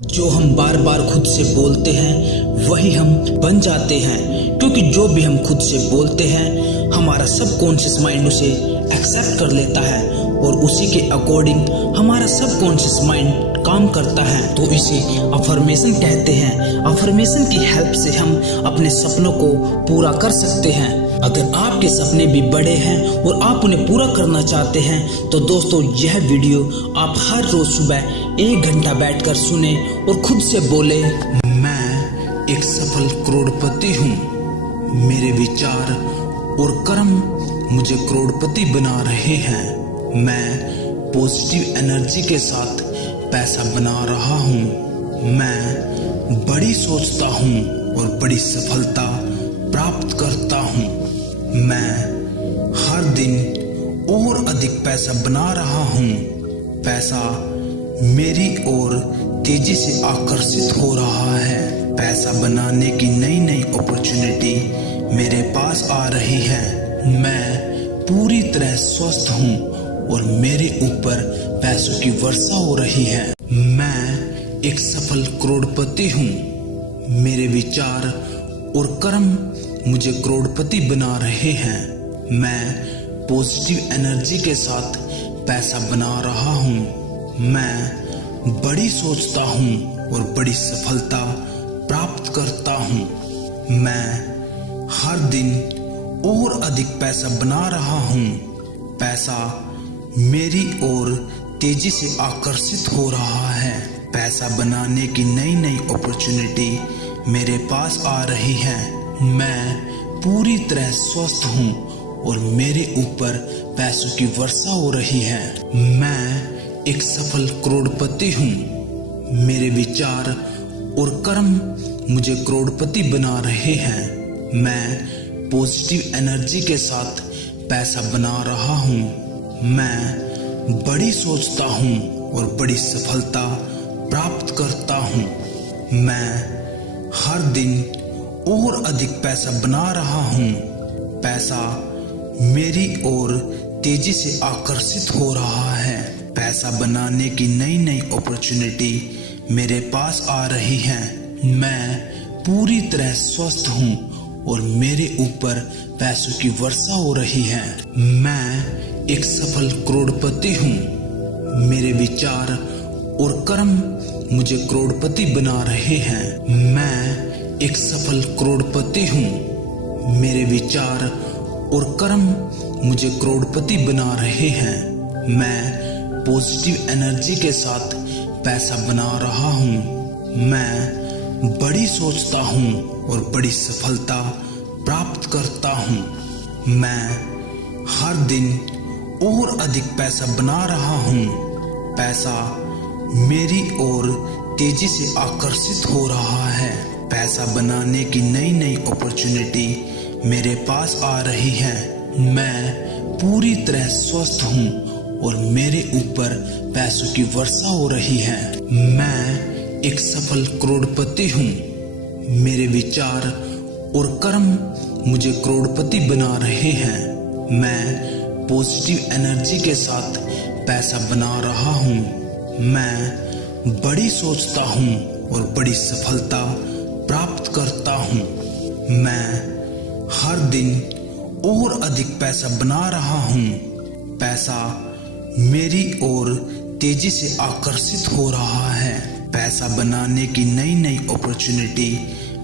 जो हम बार बार खुद से बोलते हैं वही हम बन जाते हैं, क्योंकि जो भी हम खुद से बोलते हैं हमारा सबकॉन्शियस माइंड उसे एक्सेप्ट कर लेता है और उसी के अकॉर्डिंग हमारा सबकॉन्शियस माइंड काम करता है। तो इसे अफर्मेशन कहते हैं। अफर्मेशन की हेल्प से हम अपने सपनों को पूरा कर सकते हैं। अगर आपके सपने भी बड़े हैं और आप उन्हें पूरा करना चाहते हैं तो दोस्तों यह वीडियो आप हर रोज सुबह 1 घंटा बैठकर सुने और खुद से बोले, मैं एक सफल करोड़पति हूँ। मेरे विचार और कर्म मुझे करोड़पति बना रहे हैं। मैं पॉजिटिव एनर्जी के साथ पैसा बना रहा हूँ। मैं बड़ी सोचता हूँ और बड़ी सफलता प्राप्त करता हूँ। मैं हर दिन और अधिक पैसा बना रहा हूँ। पैसा मेरी ओर तेजी से आकर्षित हो रहा है। पैसा बनाने की नई नई अपॉर्चुनिटी मेरे पास आ रही है। मैं पूरी तरह स्वस्थ हूँ और मेरे ऊपर पैसों की वर्षा हो रही है। मैं एक सफल करोड़पति हूँ। मेरे विचार और कर्म मुझे करोड़पति बना रहे हैं। मैं पॉजिटिव एनर्जी के साथ पैसा बना रहा हूँ। मैं बड़ी सोचता हूँ और बड़ी सफलता प्राप्त करता हूँ। मैं हर दिन और अधिक पैसा बना रहा हूँ। पैसा मेरी ओर तेजी से आकर्षित हो रहा है। पैसा बनाने की नई नई अपॉर्चुनिटी मेरे पास आ रही है। मैं पूरी तरह स्वस्थ हूँ और मेरे ऊपर पैसों की वर्षा हो रही है। मैं एक सफल करोड़पति हूँ। मेरे विचार और कर्म मुझे करोड़पति बना रहे हैं। मैं पॉजिटिव एनर्जी के साथ पैसा बना रहा हूँ। मैं बड़ी सोचता हूँ और बड़ी सफलता प्राप्त करता हूँ। मैं हर दिन और अधिक पैसा बना रहा हूँ। पैसा मेरी ओर तेजी से आकर्षित हो रहा है। पैसा बनाने की नई नई अपॉर्चुनिटी मेरे पास आ रही है। मैं पूरी तरह स्वस्थ हूँ और मेरे ऊपर पैसों की वर्षा हो रही है। मैं एक सफल करोड़पति हूँ। मेरे विचार और कर्म मुझे करोड़पति बना रहे हैं। मैं एक सफल करोड़पति हूँ। मेरे विचार और कर्म मुझे करोड़पति बना रहे हैं। मैं पॉजिटिव एनर्जी के साथ पैसा बना रहा हूँ। मैं बड़ी सोचता हूँ और बड़ी सफलता प्राप्त करता हूँ। मैं हर दिन और अधिक पैसा बना रहा हूँ। पैसा मेरी ओर तेजी से आकर्षित हो रहा है। पैसा बनाने की नई नई अपॉर्चुनिटी मेरे पास आ रही है। मैं पूरी तरह स्वस्थ हूँ और मेरे ऊपर पैसों की वर्षा हो रही है। मैं एक सफल करोड़पति हूँ। मेरे विचार और कर्म मुझे करोड़पति बना रहे हैं। मैं पॉजिटिव एनर्जी के साथ पैसा बना रहा हूँ। मैं बड़ी सोचता हूँ और बड़ी सफलता प्राप्त करता हूँ। मैं हर दिन और अधिक पैसा बना रहा हूँ। पैसा मेरी ओर तेजी से आकर्षित हो रहा है। पैसा बनाने की नई नई अपॉर्चुनिटी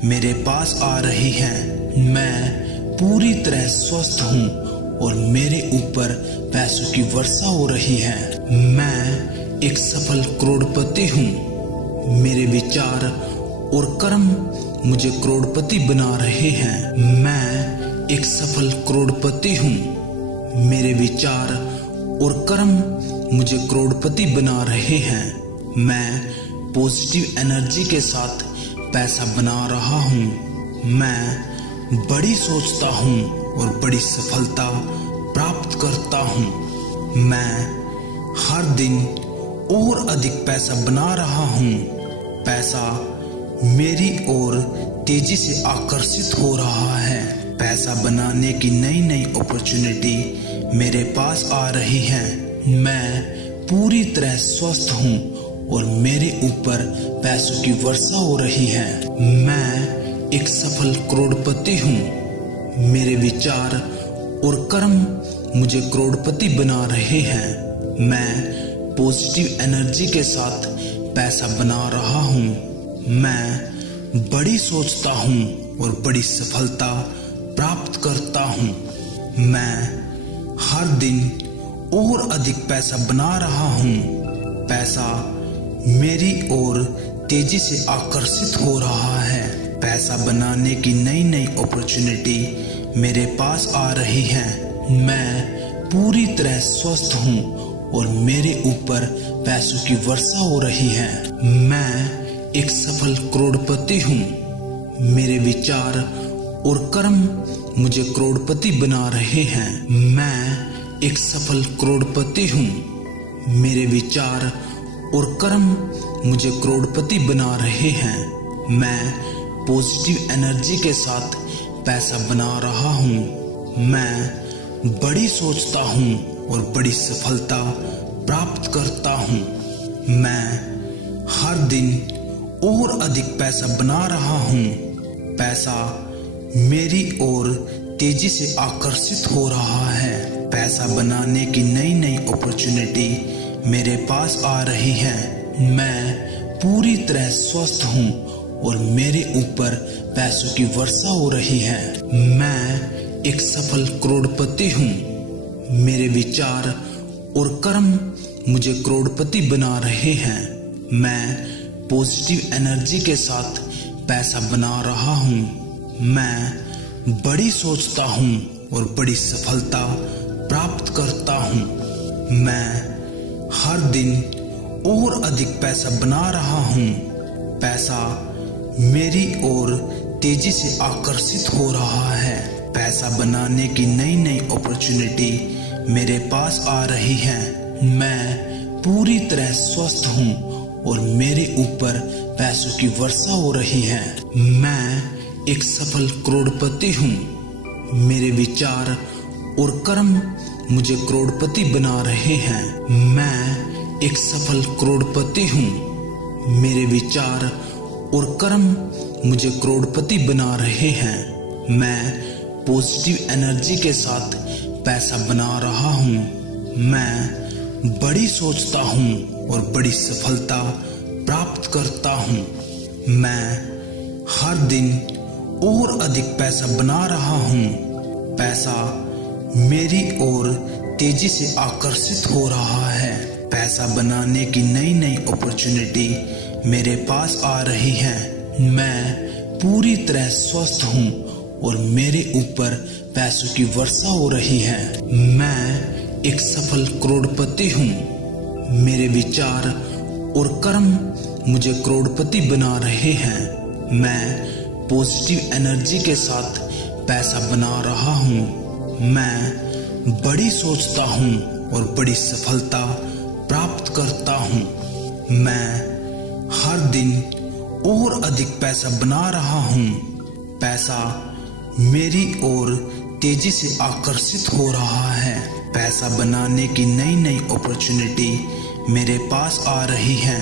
मेरे पास आ रही है। मैं पूरी तरह स्वस्थ हूँ और मेरे ऊपर पैसों की वर्षा हो रही है। मैं एक सफल करोड़पति हूँ। मेरे विचार और कर्म मुझे करोड़पति बना रहे हैं। मैं एक सफल करोड़पति हूँ। मेरे विचार और कर्म मुझे करोड़पति बना रहे हैं। मैं पॉजिटिव एनर्जी के साथ पैसा बना रहा हूँ। मैं बड़ी सोचता हूँ और बड़ी सफलता प्राप्त करता हूँ। मैं हर दिन और अधिक पैसा बना रहा हूँ। पैसा मेरी ओर तेजी से आकर्षित हो रहा है। पैसा बनाने की नई नई अपॉर्चुनिटी मेरे पास आ रही है। मैं पूरी तरह स्वस्थ हूँ और मेरे ऊपर पैसों की वर्षा हो रही है। मैं एक सफल करोड़पति हूँ। मेरे विचार और कर्म मुझे करोड़पति बना रहे हैं। मैं पॉजिटिव एनर्जी के साथ पैसा बना रहा हूँ। मैं बड़ी सोचता हूँ और बड़ी सफलता प्राप्त करता हूँ। मैं हर दिन और अधिक पैसा बना रहा हूँ। पैसा मेरी ओर तेजी से आकर्षित हो रहा है। पैसा बनाने की नई नई अपॉर्चुनिटी मेरे पास आ रही है। मैं पूरी तरह स्वस्थ हूँ और मेरे ऊपर पैसों की वर्षा हो रही है। मैं एक सफल करोड़पति हूँ। मेरे विचार और कर्म मुझे करोड़पति बना रहे हैं। मैं एक सफल करोड़पति हूँ। मेरे विचार और कर्म मुझे करोड़पति बना रहे हैं। मैं पॉजिटिव एनर्जी के साथ पैसा बना रहा हूँ। मैं बड़ी सोचता हूँ और बड़ी सफलता प्राप्त करता हूँ। मैं हर दिन और अधिक पैसा बना रहा हूँ। पैसा मेरी ओर तेजी से आकर्षित हो रहा है। पैसा बनाने की नई नई अपॉर्चुनिटी मेरे पास आ रही है। मैं पूरी तरह स्वस्थ हूँ और मेरे ऊपर पैसों की वर्षा हो रही है। मैं एक सफल करोड़पति हूँ। मेरे विचार और कर्म मुझे करोड़पति बना रहे हैं। मैं पॉजिटिव एनर्जी के साथ पैसा बना रहा हूँ। मैं बड़ी सोचता हूँ और बड़ी सफलता प्राप्त करता हूँ। मैं हर दिन और अधिक पैसा बना रहा हूँ। पैसा मेरी ओर तेजी से आकर्षित हो रहा है। पैसा बनाने की नई नई अपॉर्चुनिटी मेरे पास आ रही है। मैं पूरी तरह स्वस्थ हूँ और मेरे ऊपर पैसों की वर्षा हो रही है। मैं एक सफल करोड़पति हूँ। मेरे विचार और कर्म मुझे करोड़पति बना रहे हैं। मैं एक सफल करोड़पति हूँ। मेरे विचार और कर्म मुझे करोड़पति बना रहे हैं। मैं पॉजिटिव एनर्जी के साथ पैसा बना रहा हूँ। मैं बड़ी सोचता हूँ और बड़ी सफलता प्राप्त करता हूँ। मैं हर दिन और अधिक पैसा बना रहा हूँ। पैसा मेरी ओर तेजी से आकर्षित हो रहा है। पैसा बनाने की नई नई अपॉर्चुनिटी मेरे पास आ रही है। मैं पूरी तरह स्वस्थ हूँ और मेरे ऊपर पैसों की वर्षा हो रही है। मैं एक सफल करोड़पति हूँ। मेरे विचार और कर्म मुझे करोड़पति बना रहे हैं। मैं पॉजिटिव एनर्जी के साथ पैसा बना रहा हूँ। मैं बड़ी सोचता हूँ और बड़ी सफलता प्राप्त करता हूँ। मैं हर दिन और अधिक पैसा बना रहा हूँ। पैसा मेरी ओर तेजी से आकर्षित हो रहा है। पैसा बनाने की नई नई अपॉर्चुनिटी मेरे पास आ रही है।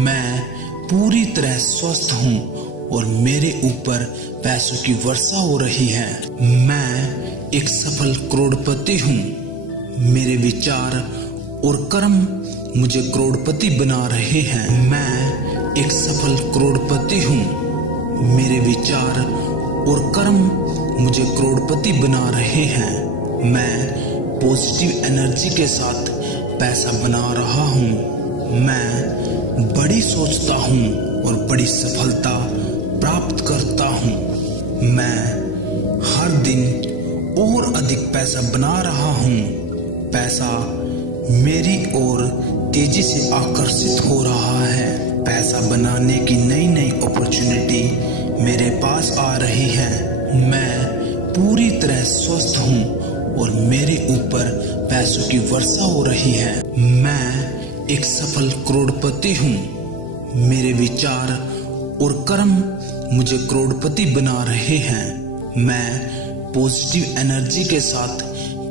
मैं पूरी तरह स्वस्थ हूँ और मेरे ऊपर पैसों की वर्षा हो रही है। मैं एक सफल करोड़पति हूँ। मेरे विचार और कर्म मुझे करोड़पति बना रहे हैं। मैं एक सफल करोड़पति हूँ। मेरे विचार और कर्म मुझे करोड़पति बना रहे हैं। मैं पॉजिटिव एनर्जी के साथ पैसा बना रहा हूँ। मैं बड़ी सोचता हूँ और बड़ी सफलता प्राप्त करता हूँ। मैं हर दिन और अधिक पैसा बना रहा हूँ। पैसा मेरी ओर तेजी से आकर्षित हो रहा है। पैसा बनाने की नई नई अपॉर्चुनिटी मेरे पास आ रही है। मैं पूरी तरह स्वस्थ हूँ और मेरे ऊपर पैसों की वर्षा हो रही है। मैं एक सफल करोड़पति हूँ। मेरे विचार और कर्म मुझे करोड़पति बना रहे हैं। मैं पॉजिटिव एनर्जी के साथ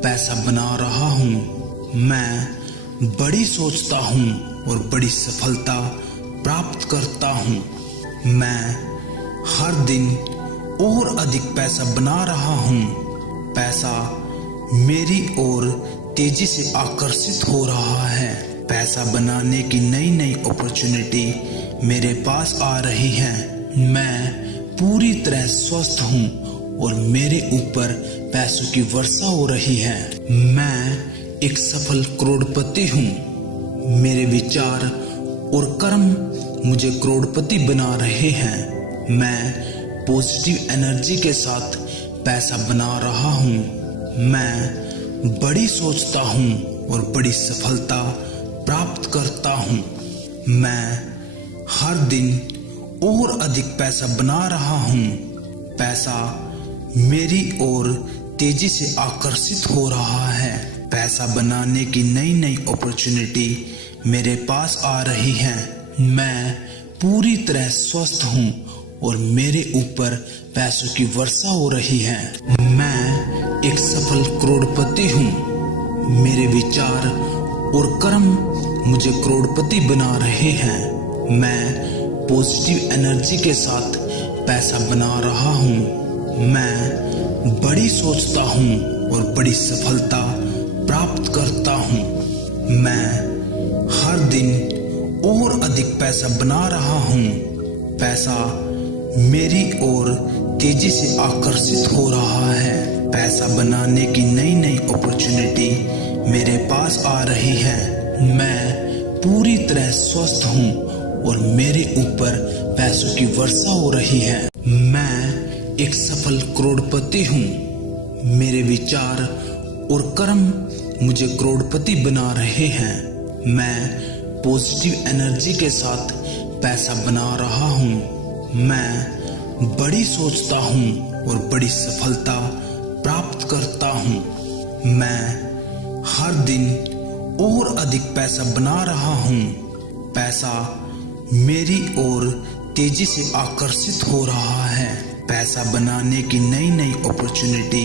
पैसा बना रहा हूँ। मैं बड़ी सोचता हूँ और बड़ी सफलता प्राप्त करता हूँ। मैं हर दिन और अधिक पैसा बना रहा हूँ। पैसा मेरी ओर तेजी से आकर्षित हो रहा है। पैसा बनाने की नई नई अपॉर्चुनिटी मेरे पास आ रही है। मैं पूरी तरह स्वस्थ हूँ और मेरे ऊपर पैसों की वर्षा हो रही है। मैं एक सफल करोड़पति हूँ। मेरे विचार और कर्म मुझे करोड़पति बना रहे हैं। मैं पॉजिटिव एनर्जी के साथ पैसा बना रहा हूँ। मैं बड़ी सोचता हूँ और बड़ी सफलता प्राप्त करता हूँ। मैं हर दिन और अधिक पैसा बना रहा हूँ। पैसा मेरी ओर तेजी से आकर्षित हो रहा है। पैसा बनाने की नई नई अपॉर्चुनिटी मेरे पास आ रही है। मैं पूरी तरह स्वस्थ हूँ और मेरे ऊपर पैसों की वर्षा हो रही है। मैं एक सफल करोड़पति हूँ। मेरे विचार और कर्म मुझे करोड़पति बना रहे हैं। मैं पॉजिटिव एनर्जी के साथ पैसा बना रहा हूँ। मैं बड़ी सोचता हूँ और बड़ी सफलता प्राप्त करता हूँ। मैं हर दिन और अधिक पैसा बना रहा हूँ। पैसा मेरी ओर तेजी से आकर्षित हो रहा है। पैसा बनाने की नई नई अपॉर्चुनिटी मेरे पास आ रही है। मैं पूरी तरह स्वस्थ हूँ और मेरे ऊपर पैसों की वर्षा हो रही है। मैं एक सफल करोड़पति हूँ। मेरे विचार और कर्म मुझे करोड़पति बना रहे हैं। मैं पॉजिटिव एनर्जी के साथ पैसा बना रहा हूँ। मैं बड़ी सोचता हूँ और बड़ी सफलता प्राप्त करता हूँ। मैं हर दिन और अधिक पैसा बना रहा हूँ। पैसा मेरी ओर तेजी से आकर्षित हो रहा है। पैसा बनाने की नई नई अपॉर्चुनिटी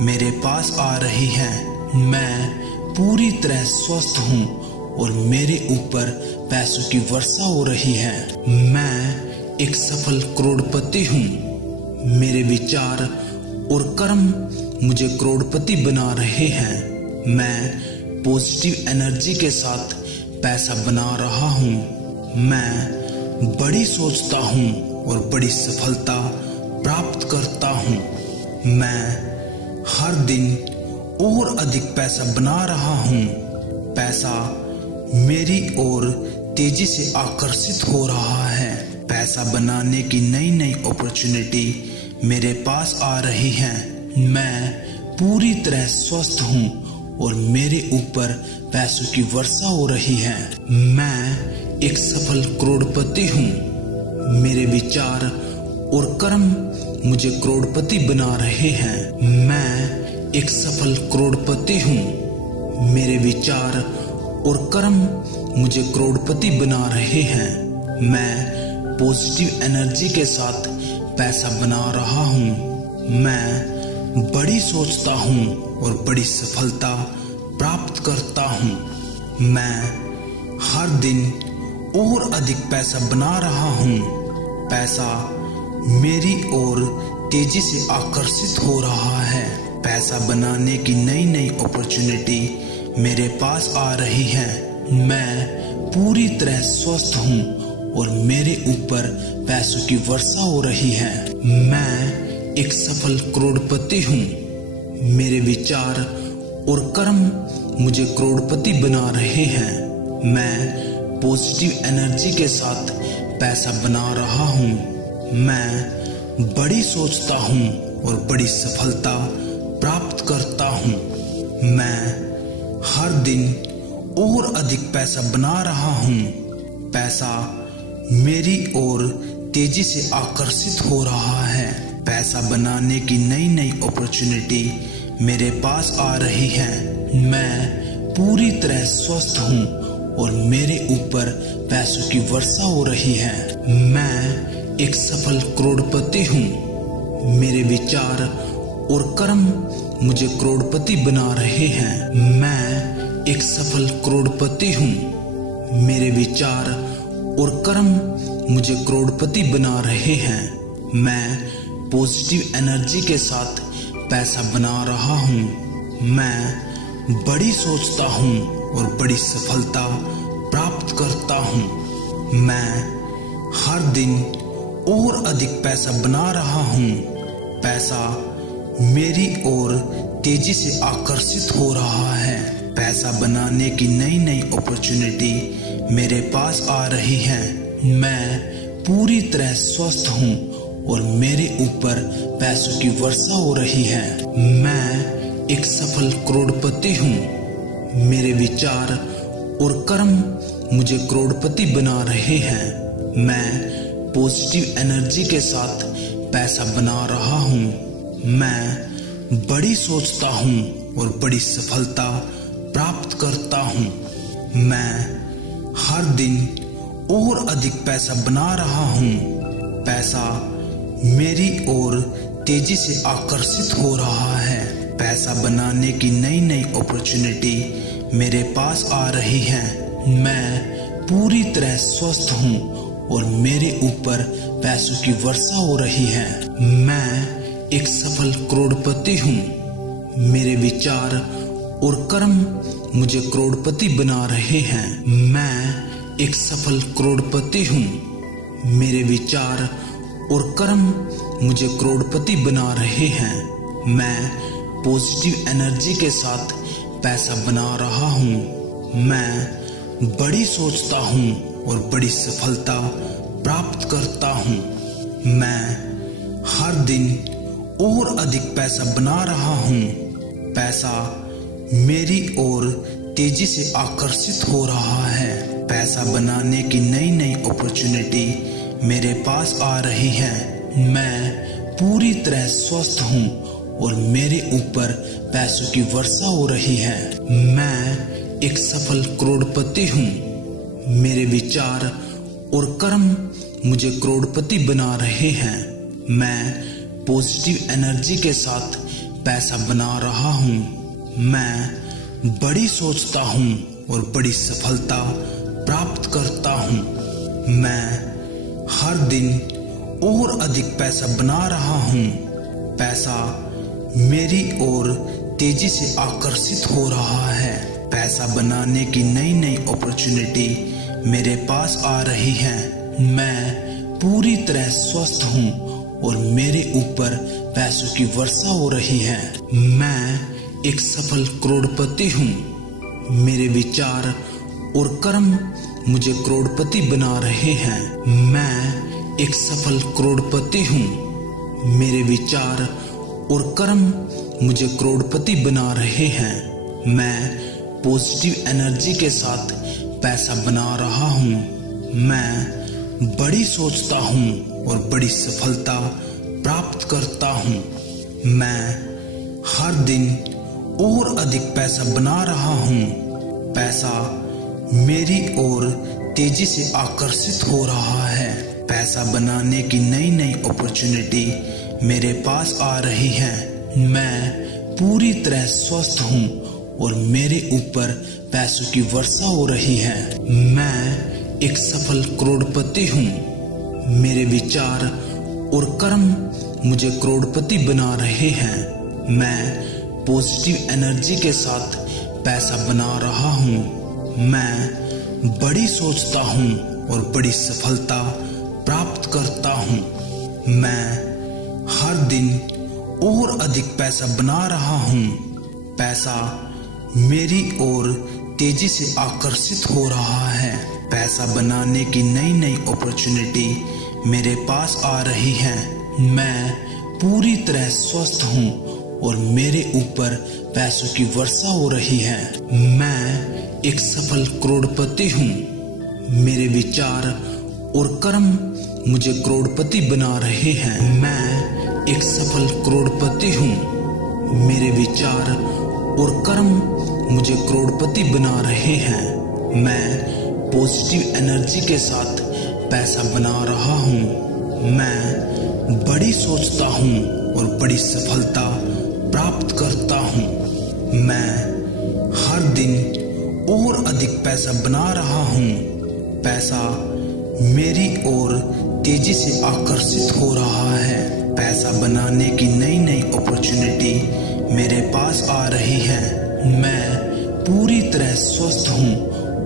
मेरे पास आ रही है। मैं पूरी तरह स्वस्थ हूँ और मेरे ऊपर पैसों की वर्षा हो रही है। मैं एक सफल करोड़पति हूँ। मेरे विचार और कर्म मुझे करोड़पति बना रहे हैं। मैं पॉजिटिव एनर्जी के साथ पैसा बना रहा हूँ। मैं बड़ी सोचता हूँ और बड़ी सफलता प्राप्त करता हूँ। मैं हर दिन और अधिक पैसा बना रहा हूँ। पैसा मेरी ओर तेजी से आकर्षित हो रहा है। पैसा बनाने की नई नई अपॉर्चुनिटी मेरे पास आ रही है। मैं पूरी तरह स्वस्थ हूँ और मेरे ऊपर पैसों की वर्षा हो रही है। मैं एक सफल करोड़पति हूँ। मेरे विचार और कर्म मुझे करोड़पति बना रहे हैं। मैं एक सफल करोड़पति हूँ। मेरे विचार और कर्म मुझे करोड़पति बना रहे हैं। मैं पॉजिटिव एनर्जी के साथ पैसा बना रहा हूँ। मैं बड़ी सोचता हूँ और बड़ी सफलता प्राप्त करता हूँ। मैं हर दिन और अधिक पैसा बना रहा हूँ। पैसा मेरी ओर तेजी से आकर्षित हो रहा है। पैसा बनाने की नई नई अपॉर्चुनिटी मेरे पास आ रही है। मैं पूरी तरह स्वस्थ हूँ और मेरे ऊपर पैसों की वर्षा हो रही है। मैं एक सफल करोड़पति हूँ। मेरे विचार और कर्म मुझे करोड़पति बना रहे हैं। मैं पॉजिटिव एनर्जी के साथ पैसा बना रहा हूँ। मैं बड़ी सोचता हूँ और बड़ी सफलता प्राप्त करता हूँ। मैं हर दिन और अधिक पैसा बना रहा हूँ। पैसा मेरी ओर तेजी से आकर्षित हो रहा है। पैसा बनाने की नई नई अपॉर्चुनिटी मेरे पास आ रही है। मैं पूरी तरह स्वस्थ हूँ और मेरे ऊपर पैसों की वर्षा हो रही है। मैं एक सफल करोड़पति हूँ। मेरे विचार और कर्म मुझे करोड़पति बना रहे हैं। मैं एक सफल करोड़पति हूँ। मेरे विचार और कर्म मुझे करोड़पति बना रहे हैं। मैं पॉजिटिव एनर्जी के साथ पैसा बना रहा हूँ। मैं बड़ी सोचता हूँ और बड़ी सफलता प्राप्त करता हूँ। मैं हर दिन और अधिक पैसा बना रहा हूँ। पैसा मेरी ओर तेजी से आकर्षित हो रहा है। पैसा बनाने की नई नई अपॉर्चुनिटी मेरे पास आ रही है। मैं पूरी तरह स्वस्थ हूँ और मेरे ऊपर पैसों की वर्षा हो रही है। मैं एक सफल करोड़पति हूँ। मेरे विचार और कर्म मुझे करोड़पति बना रहे हैं। मैं पॉजिटिव एनर्जी के साथ पैसा बना रहा हूँ। मैं बड़ी सोचता हूँ और बड़ी सफलता प्राप्त करता हूँ। मैं हर दिन और अधिक पैसा बना रहा हूँ। पैसा मेरी ओर तेजी से आकर्षित हो रहा है। पैसा बनाने की नई नई अपॉर्चुनिटी मेरे पास आ रही है। मैं पूरी तरह स्वस्थ हूँ और मेरे ऊपर पैसों की वर्षा हो रही है। मैं एक सफल करोड़पति हूँ। मेरे विचार और कर्म मुझे करोड़पति बना रहे हैं। मैं एक सफल करोड़पति हूँ। मेरे विचार और कर्म मुझे करोड़पति बना रहे हैं। मैं पॉजिटिव एनर्जी के साथ पैसा बना रहा हूँ। मैं बड़ी सोचता हूँ और बड़ी सफलता प्राप्त करता हूँ। मैं हर दिन और अधिक पैसा बना रहा हूँ। पैसा मेरी ओर तेजी से आकर्षित हो रहा है। पैसा बनाने की नई नई अपॉर्चुनिटी मेरे पास आ रही है। मैं पूरी तरह स्वस्थ हूँ और मेरे ऊपर पैसों की वर्षा हो रही है। मैं एक सफल करोड़पति हूँ। मेरे विचार और कर्म मुझे करोड़पति बना रहे हैं। मैं पॉजिटिव एनर्जी के साथ पैसा बना रहा हूँ। मैं बड़ी सोचता हूँ और बड़ी सफलता प्राप्त करता हूँ। मैं हर दिन और अधिक पैसा बना रहा हूँ। पैसा मेरी ओर तेजी से आकर्षित हो रहा है। पैसा बनाने की नई नई अपॉर्चुनिटी मेरे पास आ रही है। मैं पूरी तरह स्वस्थ हूँ और मेरे ऊपर पैसों की वर्षा हो रही है। मैं एक सफल करोड़पति हूँ। मेरे विचार और कर्म मुझे करोड़पति बना रहे हैं। मैं एक सफल करोड़पति हूँ। मेरे विचार और कर्म मुझे करोड़पति बना रहे हैं। मैं पॉजिटिव एनर्जी के साथ पैसा बना रहा हूँ। मैं बड़ी सोचता हूँ और बड़ी सफलता प्राप्त करता हूँ। मैं हर दिन और अधिक पैसा बना रहा हूँ। पैसा मेरी ओर तेजी से आकर्षित हो रहा है। पैसा बनाने की नई नई अपॉर्चुनिटी मेरे पास आ रही है। मैं पूरी तरह स्वस्थ हूँ और मेरे ऊपर पैसों की वर्षा हो रही है। मैं एक सफल करोड़पति हूँ। मेरे विचार और कर्म मुझे करोड़पति बना रहे हैं। मैं पॉजिटिव एनर्जी के साथ पैसा बना रहा हूँ। मैं बड़ी सोचता हूँ और बड़ी सफलता प्राप्त करता हूँ। मैं हर दिन और अधिक पैसा बना रहा हूँ। पैसा मेरी ओर तेजी से आकर्षित हो रहा है। पैसा बनाने की नई नई अपॉर्चुनिटी मेरे पास आ रही है। मैं पूरी तरह स्वस्थ हूँ और मेरे ऊपर पैसों की वर्षा हो रही है। मैं एक सफल करोड़पति हूँ। मेरे विचार और कर्म मुझे करोड़पति बना रहे हैं। मैं एक सफल करोड़पति हूँ। मेरे विचार और कर्म मुझे करोड़पति बना रहे हैं। मैं पॉजिटिव एनर्जी के साथ पैसा बना रहा हूँ। मैं बड़ी सोचता हूँ और बड़ी सफलता प्राप्त करता हूँ। मैं हर दिन और अधिक पैसा बना रहा हूँ। पैसा मेरी ओर तेजी से आकर्षित हो रहा है। पैसा बनाने की नई नई अपॉर्चुनिटी मेरे पास आ रही है। मैं पूरी तरह स्वस्थ हूँ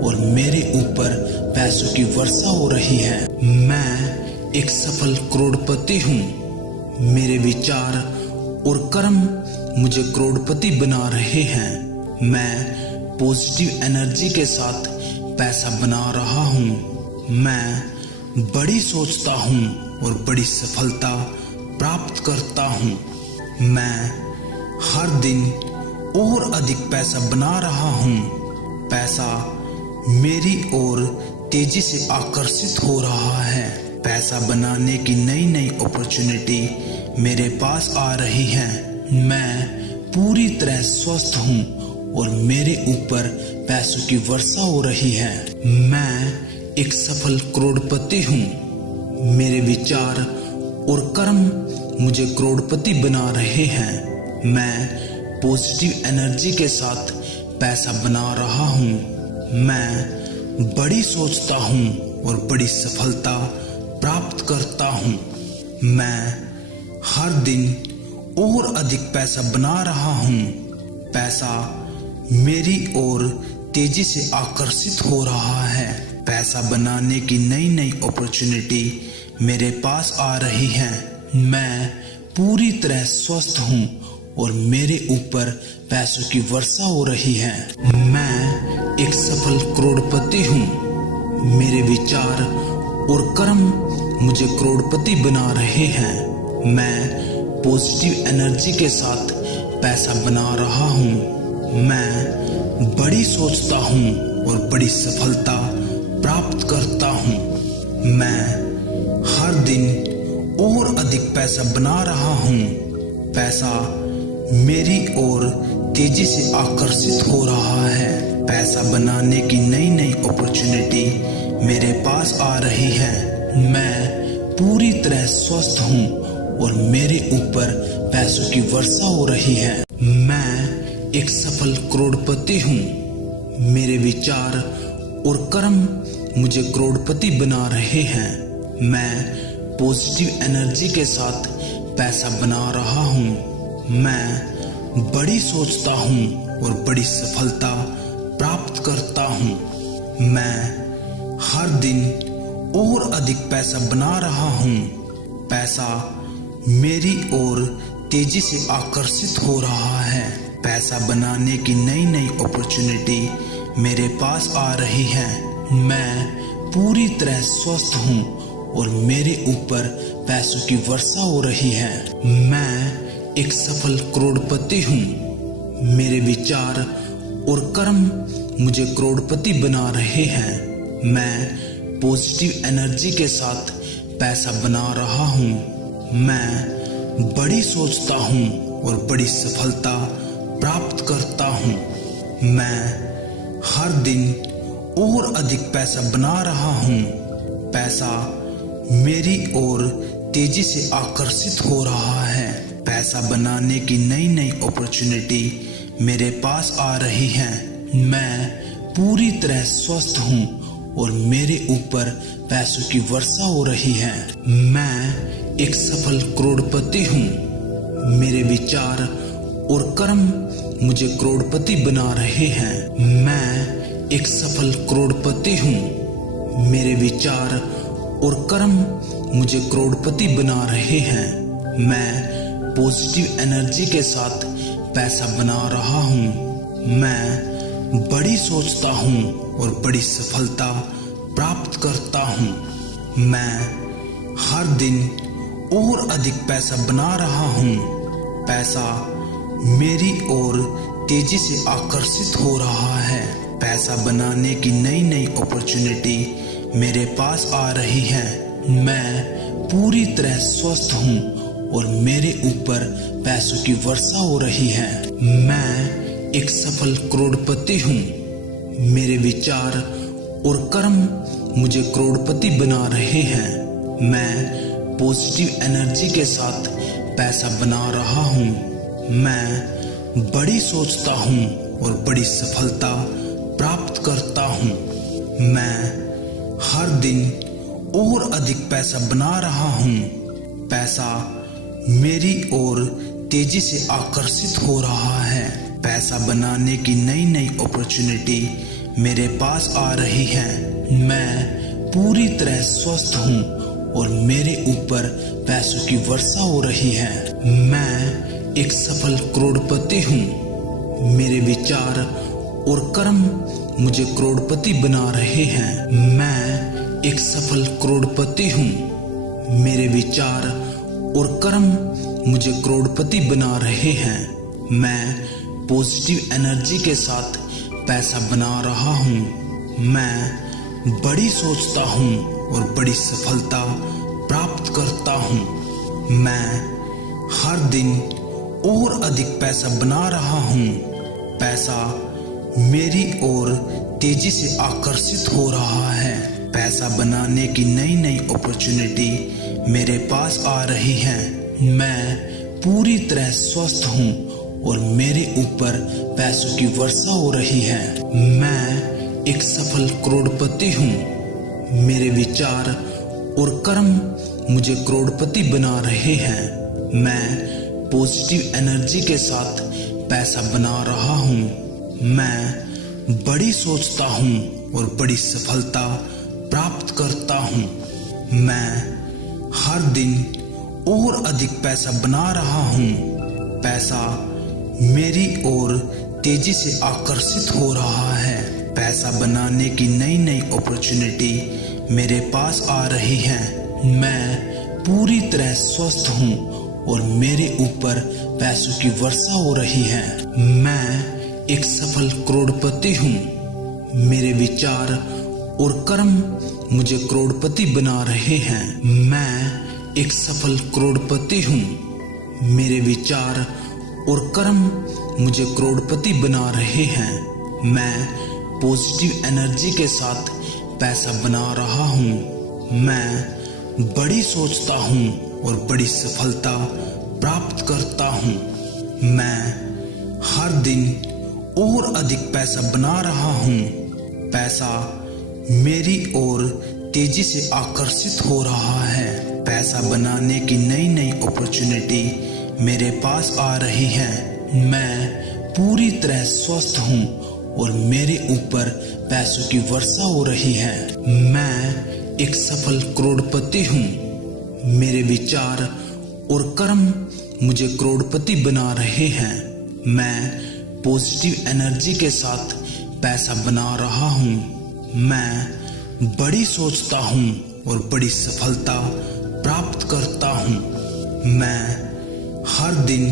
और मेरे ऊपर पैसों की वर्षा हो रही है। मैं एक सफल करोड़पति हूँ। मेरे विचार और कर्म मुझे करोड़पति बना रहे हैं। मैं पॉजिटिव एनर्जी के साथ पैसा बना रहा हूँ। मैं बड़ी सोचता हूँ और बड़ी सफलता प्राप्त करता हूँ। मैं हर दिन और अधिक पैसा बना रहा हूँ। पैसा मेरी ओर तेजी से आकर्षित हो रहा है। पैसा बनाने की नई नई अपॉर्चुनिटी मेरे पास आ रही है। मैं पूरी तरह स्वस्थ हूँ और मेरे ऊपर पैसों की वर्षा हो रही है। मैं एक सफल करोड़पति हूँ। मेरे विचार और कर्म मुझे करोड़पति बना रहे हैं। मैं पॉजिटिव एनर्जी के साथ पैसा बना रहा हूँ। मैं बड़ी सोचता हूँ और बड़ी सफलता प्राप्त करता हूँ। मैं हर दिन और अधिक पैसा बना रहा हूँ। पैसा मेरी ओर तेजी से आकर्षित हो रहा है। पैसा बनाने की नई नई अपॉर्चुनिटी मेरे पास आ रही है। मैं पूरी तरह स्वस्थ हूँ और मेरे ऊपर पैसों की वर्षा हो रही है। मैं एक सफल करोड़पति हूँ। मेरे विचार और कर्म मुझे करोड़पति बना रहे हैं। मैं पॉजिटिव एनर्जी के साथ पैसा बना रहा हूँ। मैं बड़ी सोचता हूँ और बड़ी सफलता प्राप्त करता हूँ। मैं हर दिन और अधिक पैसा बना रहा हूँ। पैसा मेरी ओर तेजी से आकर्षित हो रहा है। पैसा बनाने की नई नई अपॉर्चुनिटी मेरे पास आ रही है। मैं पूरी तरह स्वस्थ हूँ और मेरे ऊपर पैसों की वर्षा हो रही है। मैं एक सफल करोड़पति हूँ। मेरे विचार और कर्म मुझे करोड़पति बना रहे हैं। मैं पॉजिटिव एनर्जी के साथ पैसा बना रहा हूँ। मैं बड़ी सोचता हूँ और बड़ी सफलता प्राप्त करता हूँ। मैं हर दिन और अधिक पैसा बना रहा हूँ। पैसा मेरी ओर तेजी से आकर्षित हो रहा है। पैसा बनाने की नई नई अपॉर्चुनिटी मेरे पास आ रही है। मैं पूरी तरह स्वस्थ हूँ और मेरे ऊपर पैसों की वर्षा हो रही है। मैं एक सफल करोड़पति हूँ। मेरे विचार और कर्म मुझे करोड़पति बना रहे हैं। मैं पॉजिटिव एनर्जी के साथ पैसा बना रहा हूँ। मैं बड़ी सोचता हूँ और बड़ी सफलता प्राप्त करता हूँ। मैं हर दिन और अधिक पैसा बना रहा हूँ। पैसा मेरी ओर तेजी से आकर्षित हो रहा है। पैसा बनाने की नई नई अपॉर्चुनिटी मेरे पास आ रही है। मैं पूरी तरह स्वस्थ हूँ और मेरे ऊपर पैसों की वर्षा हो रही है। मैं एक सफल करोड़पति हूँ। मेरे विचार और कर्म मुझे करोड़पति बना रहे हैं। मैं एक सफल करोड़पति हूँ। मेरे विचार और कर्म मुझे करोड़पति बना रहे हैं। मैं पॉजिटिव एनर्जी के साथ पैसा बना रहा हूँ। मैं बड़ी सोचता हूँ और बड़ी सफलता प्राप्त करता हूँ। मैं हर दिन और अधिक पैसा बना रहा हूँ। पैसा मेरी ओर तेजी से आकर्षित हो रहा है। पैसा बनाने की नई नई अपॉर्चुनिटी मेरे पास आ रही है। मैं पूरी तरह स्वस्थ हूँ और मेरे ऊपर पैसों की वर्षा हो रही है। मैं एक सफल करोड़पति हूँ। मेरे विचार और कर्म मुझे करोड़पति बना रहे हैं। मैं पॉजिटिव एनर्जी के साथ पैसा बना रहा हूँ। मैं बड़ी सोचता हूँ और बड़ी सफलता प्राप्त करता हूँ। मैं हर दिन और अधिक पैसा बना रहा हूँ। पैसा मेरी ओर तेजी से आकर्षित हो रहा है। पैसा बनाने की नई नई अपॉर्चुनिटी मेरे पास आ रही है। मैं पूरी तरह स्वस्थ हूँ और मेरे ऊपर पैसों की वर्षा हो रही है। मैं एक सफल करोड़पति हूँ। मेरे विचार और कर्म मुझे करोड़पति बना रहे हैं। मैं एक सफल करोड़पति हूँ। मेरे विचार और कर्म मुझे करोड़पति बना रहे हैं। मैं पॉजिटिव एनर्जी के साथ पैसा बना रहा हूँ। मैं बड़ी सोचता हूँ और बड़ी सफलता प्राप्त करता हूँ। मैं हर दिन और अधिक पैसा बना रहा हूँ। पैसा मेरी ओर तेजी से आकर्षित हो रहा है। पैसा बनाने की नई नई अपॉर्चुनिटी मेरे पास आ रही है। मैं पूरी तरह स्वस्थ हूँ और मेरे ऊपर पैसों की वर्षा हो रही है। मैं एक सफल करोड़पति हूँ। मेरे विचार और कर्म मुझे करोड़पति बना रहे हैं। मैं पॉजिटिव एनर्जी के साथ पैसा बना रहा हूँ। मैं बड़ी सोचता हूँ और बड़ी सफलता प्राप्त करता हूँ। मैं हर दिन और अधिक पैसा बना रहा हूँ। पैसा मेरी ओर तेजी से आकर्षित हो रहा है। पैसा बनाने की नई नई अपॉर्चुनिटी मेरे पास आ रही है। मैं पूरी तरह स्वस्थ हूँ और मेरे ऊपर पैसों की वर्षा हो रही है। मैं एक सफल करोड़पति हूँ। मेरे विचार और कर्म मुझे करोड़पति बना रहे हैं। मैं एक सफल करोड़पति हूँ। मेरे विचार और कर्म मुझे करोड़पति बना रहे हैं। मैं पॉजिटिव एनर्जी के साथ पैसा बना रहा हूँ। मैं बड़ी सोचता हूँ और बड़ी सफलता प्राप्त करता हूँ। मैं हर दिन और अधिक पैसा बना रहा हूँ। पैसा मेरी ओर तेजी से आकर्षित हो रहा है। पैसा बनाने की नई नई अपॉर्चुनिटी मेरे पास आ रही है। मैं पूरी तरह स्वस्थ हूँ और मेरे ऊपर पैसों की वर्षा हो रही है। मैं एक सफल करोड़पति हूँ। मेरे विचार और कर्म मुझे करोड़पति बना रहे हैं। मैं पॉजिटिव एनर्जी के साथ पैसा बना रहा हूँ। मैं बड़ी सोचता हूँ और बड़ी सफलता प्राप्त करता हूँ। मैं हर दिन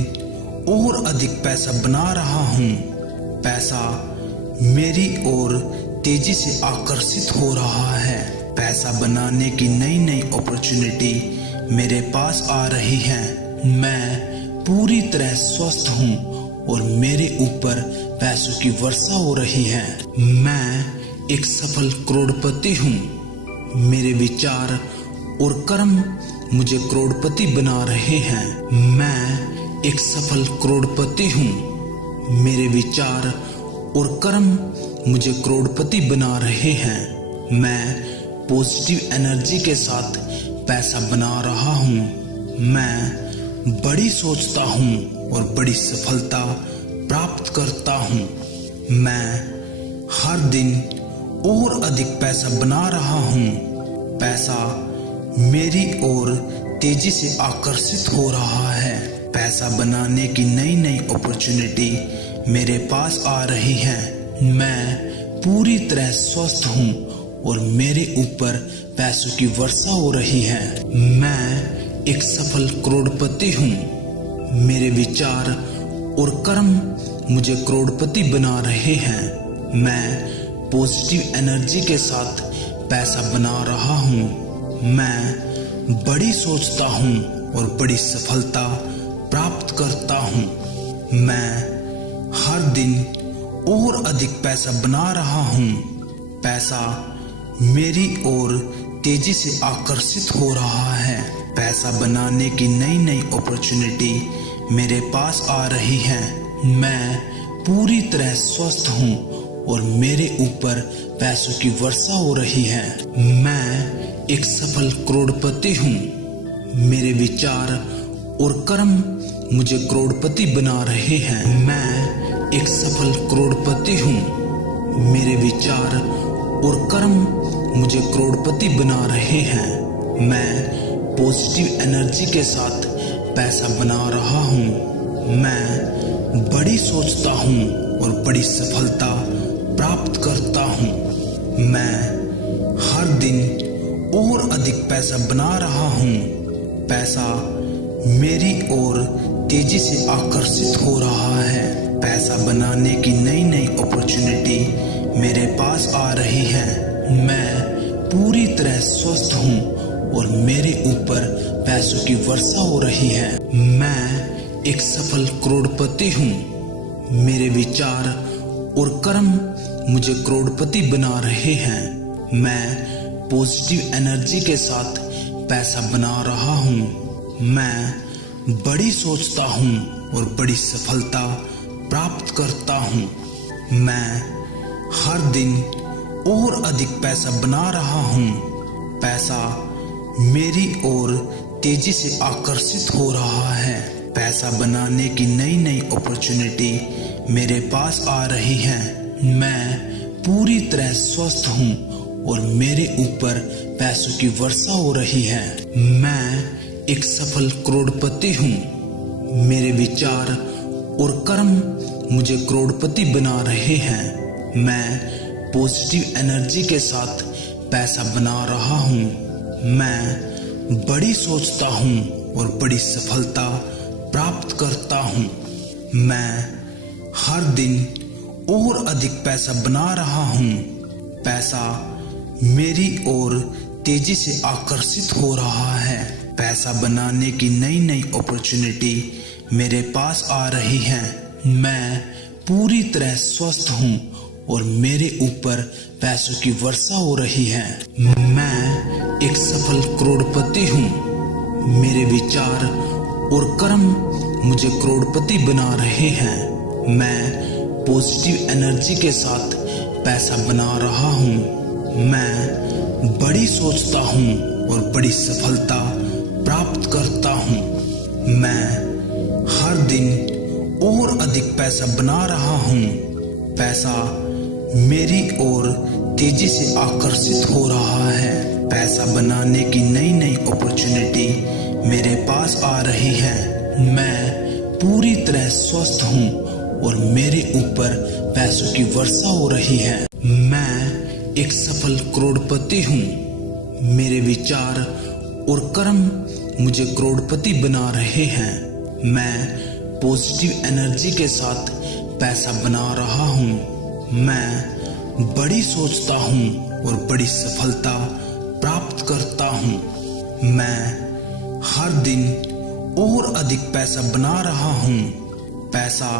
और अधिक पैसा बना रहा हूँ। पैसा मेरी ओर तेजी से आकर्षित हो रहा है। पैसा बनाने की नई नई अपॉर्चुनिटी मेरे पास आ रही है। मैं पूरी तरह स्वस्थ हूँ और मेरे ऊपर पैसों की वर्षा हो रही है। मैं एक सफल करोड़पति हूँ। मेरे विचार और कर्म मुझे करोड़पति बना रहे हैं। मैं एक सफल करोड़पति हूँ। मेरे विचार और कर्म मुझे करोड़पति बना रहे हैं। मैं पॉजिटिव एनर्जी के साथ पैसा बना रहा हूँ। मैं बड़ी सोचता हूँ और बड़ी सफलता प्राप्त करता हूँ। मैं हर दिन और अधिक पैसा बना रहा हूँ। पैसा मेरी ओर तेजी से आकर्षित हो रहा है। पैसा बनाने की नई नई अपॉर्चुनिटी मेरे पास आ रही है। मैं पूरी तरह स्वस्थ हूँ और मेरे ऊपर पैसों की वर्षा हो रही है। मैं एक सफल करोड़पति हूँ। मेरे विचार और कर्म मुझे करोड़पति बना रहे हैं। मैं पॉजिटिव एनर्जी के साथ पैसा बना रहा हूँ। मैं बड़ी सोचता हूँ और बड़ी सफलता प्राप्त करता हूँ। मैं हर दिन और अधिक पैसा बना रहा हूँ। पैसा मेरी ओर तेजी से आकर्षित हो रहा है। पैसा बनाने की नई नई अपॉर्चुनिटी मेरे पास आ रही है। मैं पूरी तरह स्वस्थ हूँ और मेरे ऊपर पैसों की वर्षा हो रही है। मैं एक सफल करोड़पति हूँ। मेरे विचार और कर्म मुझे करोड़पति बना रहे हैं। मैं एक सफल करोड़पति हूँ। मेरे विचार और कर्म मुझे करोड़पति बना रहे हैं। मैं पॉजिटिव एनर्जी के साथ पैसा बना रहा हूँ। मैं बड़ी सोचता हूँ और बड़ी सफलता प्राप्त करता हूँ। मैं हर दिन और अधिक पैसा बना रहा हूँ। पैसा मेरी ओर तेजी से आकर्षित हो रहा है। पैसा बनाने की नई नई अपॉर्चुनिटी मेरे पास आ रही है। मैं पूरी तरह स्वस्थ हूँ और मेरे ऊपर पैसों की वर्षा हो रही है। मैं एक सफल करोड़पति हूँ। मेरे विचार और कर्म मुझे करोड़पति बना रहे हैं। मैं पॉजिटिव एनर्जी के साथ पैसा बना रहा हूँ। मैं बड़ी सोचता हूँ और बड़ी सफलता प्राप्त करता हूँ। मैं हर दिन और अधिक पैसा बना रहा हूँ। पैसा मेरी ओर तेजी से आकर्षित हो रहा है। पैसा बनाने की नई नई अपॉर्चुनिटी मेरे पास आ रही है। मैं पूरी तरह स्वस्थ हूँ और मेरे ऊपर पैसों की वर्षा हो रही है। मैं एक सफल करोड़पति हूँ। मेरे विचार और कर्म मुझे करोड़पति बना रहे हैं। मैं पॉजिटिव एनर्जी के साथ पैसा बना रहा हूँ। मैं बड़ी सोचता हूँ और बड़ी सफलता प्राप्त करता हूँ। मैं हर दिन और अधिक पैसा बना रहा हूँ। पैसा मेरी ओर तेजी से आकर्षित हो रहा है। पैसा बनाने की नई नई अपॉर्चुनिटी मेरे पास आ रही है। मैं पूरी तरह स्वस्थ हूँ और मेरे ऊपर पैसों की वर्षा हो रही है। मैं एक सफल करोड़पति हूँ। मेरे विचार और कर्म मुझे करोड़पति बना रहे हैं। मैं पॉजिटिव एनर्जी के साथ पैसा बना रहा हूँ। मैं बड़ी सोचता हूँ और बड़ी सफलता प्राप्त करता हूँ। मैं हर दिन और अधिक पैसा बना रहा हूँ। पैसा मेरी ओर तेजी से आकर्षित हो रहा है। पैसा बनाने की नई नई अपॉर्चुनिटी मेरे पास आ रही है। मैं पूरी तरह स्वस्थ हूँ और मेरे ऊपर पैसों की वर्षा हो रही है। मैं एक सफल करोड़पति हूँ। मेरे विचार और कर्म मुझे करोड़पति बना रहे हैं। मैं पॉजिटिव एनर्जी के साथ पैसा बना रहा हूँ। मैं बड़ी सोचता हूँ और बड़ी सफलता प्राप्त करता हूँ। मैं हर दिन और अधिक पैसा बना रहा हूँ। पैसा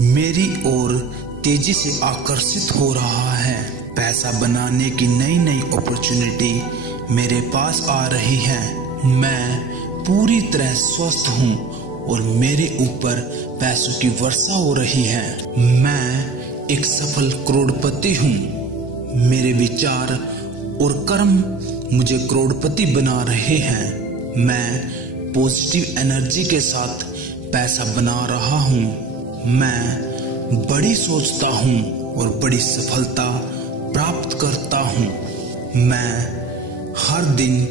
मेरी ओर तेजी से आकर्षित हो रहा है। पैसा बनाने की नई नई अपॉर्चुनिटी मेरे पास आ रही है। मैं पूरी तरह स्वस्थ हूँ और मेरे ऊपर पैसों की वर्षा हो रही है। मैं एक सफल करोड़पति हूँ। मेरे विचार और कर्म मुझे करोड़पति बना रहे हैं। मैं पॉजिटिव एनर्जी के साथ पैसा बना रहा हूँ। मैं बड़ी सोचता हूँ और बड़ी सफलता प्राप्त करता हूँ। मैं हर दिन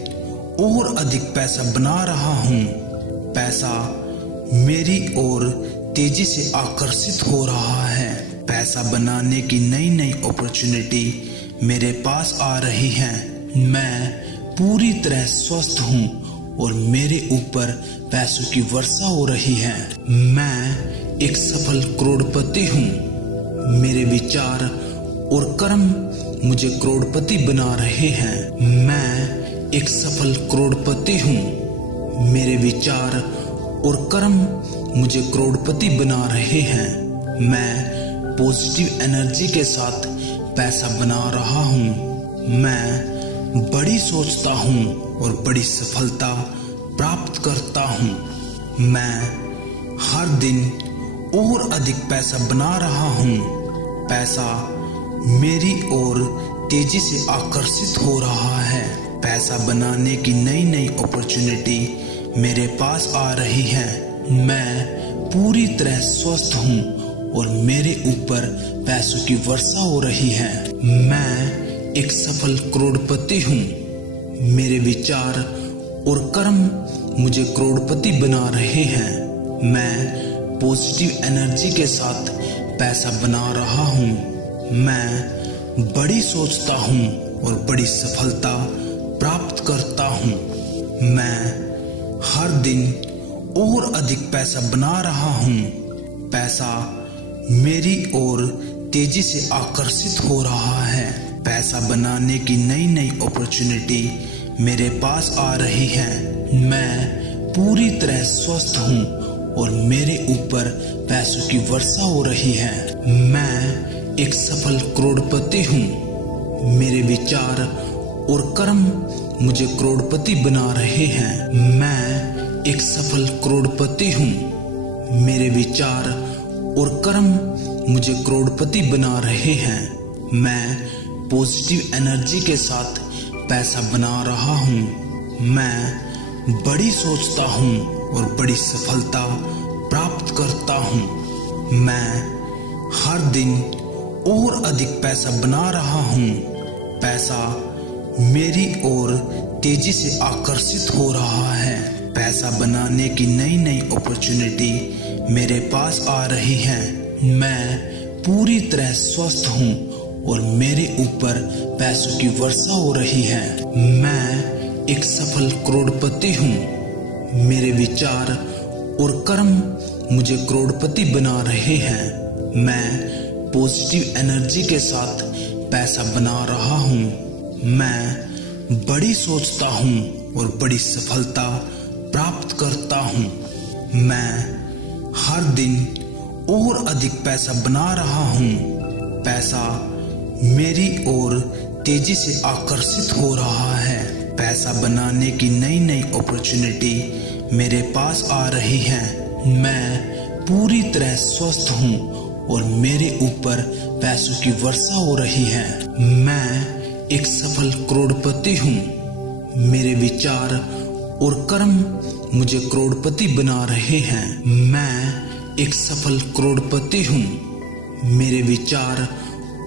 और अधिक पैसा बना रहा हूँ। पैसा मेरी ओर तेजी से आकर्षित हो रहा है। पैसा बनाने की नई नई अपॉर्चुनिटी मेरे पास आ रही है। मैं पूरी तरह स्वस्थ हूँ और मेरे ऊपर पैसों की वर्षा हो रही है। मैं एक सफल करोड़पति हूँ। मेरे विचार और कर्म मुझे करोड़पति बना रहे हैं। मैं एक सफल करोड़पति हूँ। मेरे विचार और कर्म मुझे करोड़पति बना रहे हैं। मैं पॉजिटिव एनर्जी के साथ पैसा बना रहा हूँ। मैं बड़ी सोचता हूँ और बड़ी सफलता प्राप्त करता हूँ। मैं हर दिन और अधिक पैसा बना रहा हूँ। पैसा मेरी ओर तेजी से आकर्षित हो रहा है। पैसा बनाने की नई नई अपॉर्चुनिटी मेरे पास आ रही है। मैं पूरी तरह स्वस्थ हूँ और मेरे ऊपर पैसों की वर्षा हो रही है। मैं एक सफल करोड़पति हूँ। मेरे विचार और कर्म मुझे करोड़पति बना रहे हैं। मैं पॉजिटिव एनर्जी के साथ पैसा बना रहा हूँ। मैं बड़ी सोचता हूँ और बड़ी सफलता प्राप्त करता हूँ। मैं हर दिन और अधिक पैसा बना रहा हूँ। पैसा मेरी ओर तेजी से आकर्षित हो रहा है। पैसा बनाने की नई नई अपॉर्चुनिटी मेरे पास आ रही है। मैं पूरी तरह स्वस्थ हूँ और मेरे ऊपर पैसों की वर्षा हो रही है। मैं एक सफल करोड़पति हूँ। मेरे विचार और कर्म मुझे करोड़पति बना रहे हैं। मैं एक सफल करोड़पति हूँ। मेरे विचार और कर्म मुझे करोड़पति बना रहे हैं। मैं पॉजिटिव एनर्जी के साथ पैसा बना रहा हूँ। मैं बड़ी सोचता हूँ और बड़ी सफलता प्राप्त करता हूँ। मैं हर दिन और अधिक पैसा बना रहा हूँ। पैसा मेरी ओर तेजी से आकर्षित हो रहा है। पैसा बनाने की नई नई अपॉर्चुनिटी मेरे पास आ रही है। मैं पूरी तरह स्वस्थ हूँ और मेरे ऊपर पैसों की वर्षा हो रही है। मैं एक सफल करोड़पति हूँ। मेरे विचार और कर्म मुझे करोड़पति बना रहे हैं। मैं पॉजिटिव एनर्जी के साथ पैसा बना रहा हूँ। मैं बड़ी सोचता हूँ और बड़ी सफलता प्राप्त करता हूँ। मैं हर दिन और अधिक पैसा बना रहा हूँ। पैसा मेरी ओर तेजी से आकर्षित हो रहा है। पैसा बनाने की नई नई अपॉर्चुनिटी मेरे पास आ रही है। मैं पूरी तरह स्वस्थ हूँ और मेरे ऊपर पैसों की वर्षा हो रही है। मैं एक सफल करोड़पति हूँ। मेरे विचार और कर्म मुझे करोड़पति बना रहे हैं। मैं एक सफल करोड़पति हूँ। मेरे विचार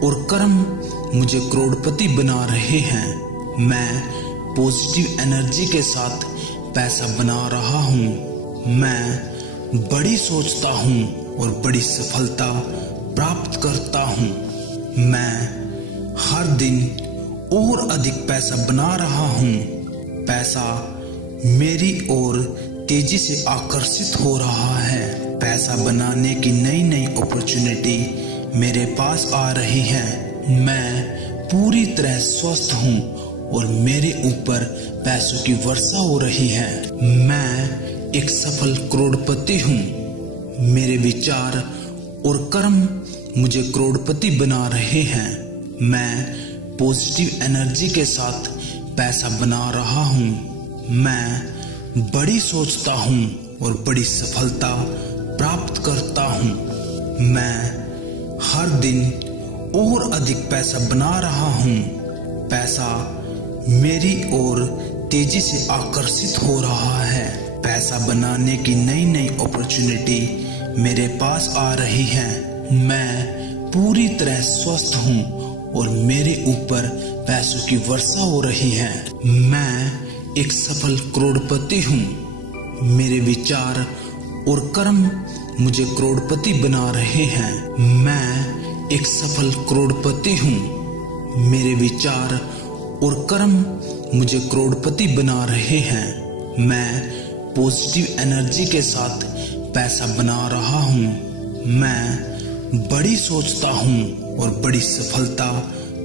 और कर्म मुझे करोड़पति बना रहे हैं। मैं पॉजिटिव एनर्जी के साथ पैसा बना रहा हूँ। मैं बड़ी सोचता हूँ और बड़ी सफलता प्राप्त करता हूँ। मैं हर दिन और अधिक पैसा बना रहा हूँ। पैसा मेरी ओर तेजी से आकर्षित हो रहा है। पैसा बनाने की नई नई अपॉर्चुनिटी मेरे पास आ रही है। मैं पूरी तरह स्वस्थ हूँ और मेरे ऊपर पैसों की वर्षा हो रही है। मैं एक सफल करोड़पति हूँ। मेरे विचार और कर्म मुझे करोड़पति बना रहे हैं। मैं पॉजिटिव एनर्जी के साथ पैसा बना रहा हूँ। मैं बड़ी सोचता हूँ और बड़ी सफलता प्राप्त करता हूँ। मैं हर दिन और अधिक पैसा बना रहा हूँ। पैसा मेरी ओर तेजी से आकर्षित हो रहा है। पैसा बनाने की नई नई अपॉर्चुनिटी मेरे पास आ रही है। मैं पूरी तरह स्वस्थ हूँ और मेरे ऊपर पैसों की वर्षा हो रही है। मैं एक सफल करोड़पति हूँ। मेरे विचार और कर्म मुझे करोड़पति बना रहे हैं। मैं एक सफल करोड़पति हूँ। मेरे विचार और कर्म मुझे करोड़पति बना रहे हैं। मैं पॉजिटिव एनर्जी के साथ पैसा बना रहा हूँ। मैं बड़ी सोचता हूँ और बड़ी सफलता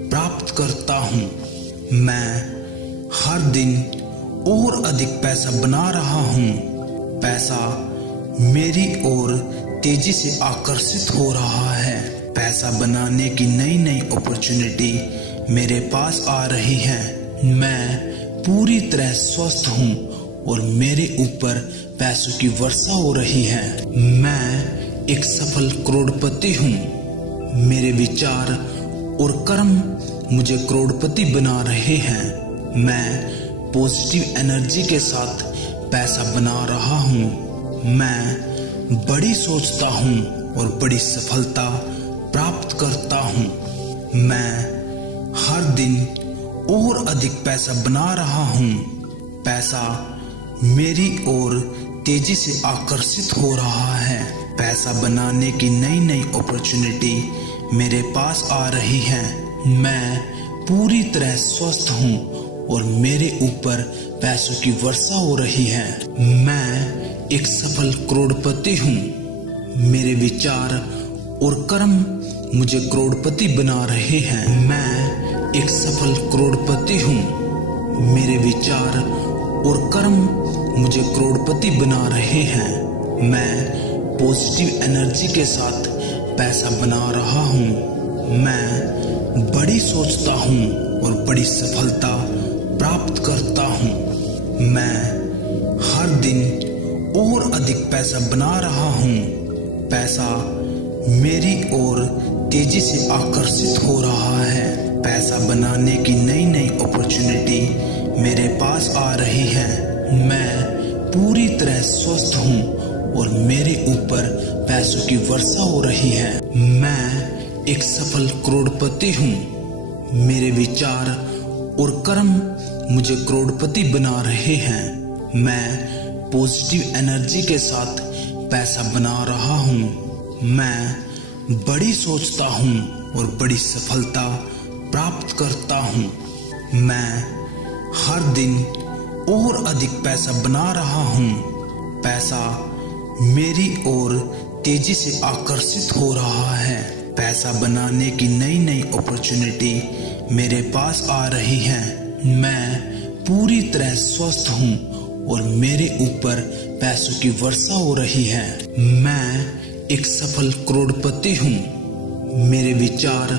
प्राप्त करता हूँ। मैं हर दिन और अधिक पैसा बना रहा हूँ। पैसा मेरी ओर तेजी से आकर्षित हो रहा है। पैसा बनाने की नई नई अपॉर्चुनिटी मेरे पास आ रही है। मैं पूरी तरह स्वस्थ हूँ और मेरे ऊपर पैसों की वर्षा हो रही है। मैं एक सफल करोड़पति हूँ। मेरे विचार और कर्म मुझे करोड़पति बना रहे हैं। मैं पॉजिटिव एनर्जी के साथ पैसा बना रहा हूँ। मैं बड़ी सोचता हूँ और बड़ी सफलता प्राप्त करता हूँ। मैं हर दिन और अधिक पैसा बना रहा हूँ। पैसा मेरी ओर तेजी से आकर्षित हो रहा है। पैसा बनाने की नई नई अपॉर्चुनिटी मेरे पास आ रही है। मैं पूरी तरह स्वस्थ हूँ और मेरे ऊपर पैसों की वर्षा हो रही है। मैं एक सफल करोड़पति हूँ। मेरे विचार और कर्म मुझे करोड़पति बना रहे हैं। मैं एक सफल करोड़पति हूँ। मेरे विचार और कर्म मुझे करोड़पति बना रहे हैं। मैं पॉजिटिव एनर्जी के साथ पैसा बना रहा हूँ। मैं बड़ी सोचता हूँ और बड़ी सफलता प्राप्त करता हूँ। मैं हर दिन और अधिक पैसा बना रहा हूँ। पैसा मेरी ओर तेजी से आकर्षित हो रहा है। पैसा बनाने की नई नई अपॉर्चुनिटी मेरे पास आ रही है। मैं पूरी तरह स्वस्थ हूँ और मेरे ऊपर पैसों की वर्षा हो रही है। मैं एक सफल करोड़पति हूँ। मेरे विचार और कर्म मुझे करोड़पति बना रहे हैं। मैं पॉजिटिव एनर्जी के साथ पैसा बना रहा हूँ। मैं बड़ी सोचता हूँ और बड़ी सफलता प्राप्त करता हूँ। मैं हर दिन और अधिक पैसा बना रहा हूँ। पैसा मेरी ओर तेजी से आकर्षित हो रहा है। पैसा बनाने की नई नई अपॉर्चुनिटी मेरे पास आ रही है। मैं पूरी तरह स्वस्थ हूँ और मेरे ऊपर पैसों की वर्षा हो रही है। मैं एक सफल करोड़पति हूँ। मेरे विचार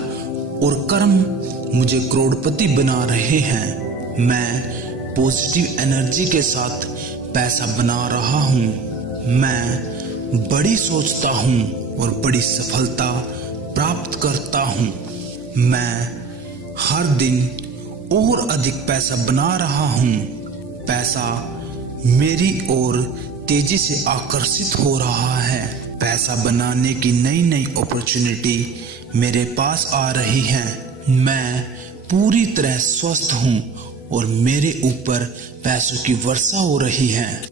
और कर्म मुझे करोड़पति बना रहे हैं। मैं पॉजिटिव एनर्जी के साथ पैसा बना रहा हूँ। मैं बड़ी सोचता हूँ और बड़ी सफलता प्राप्त करता हूँ। मैं हर दिन और अधिक पैसा बना रहा हूँ। पैसा मेरी ओर तेजी से आकर्षित हो रहा है। पैसा बनाने की नई नई अपॉर्चुनिटी मेरे पास आ रही है। मैं पूरी तरह स्वस्थ हूँ और मेरे ऊपर पैसों की वर्षा हो रही है।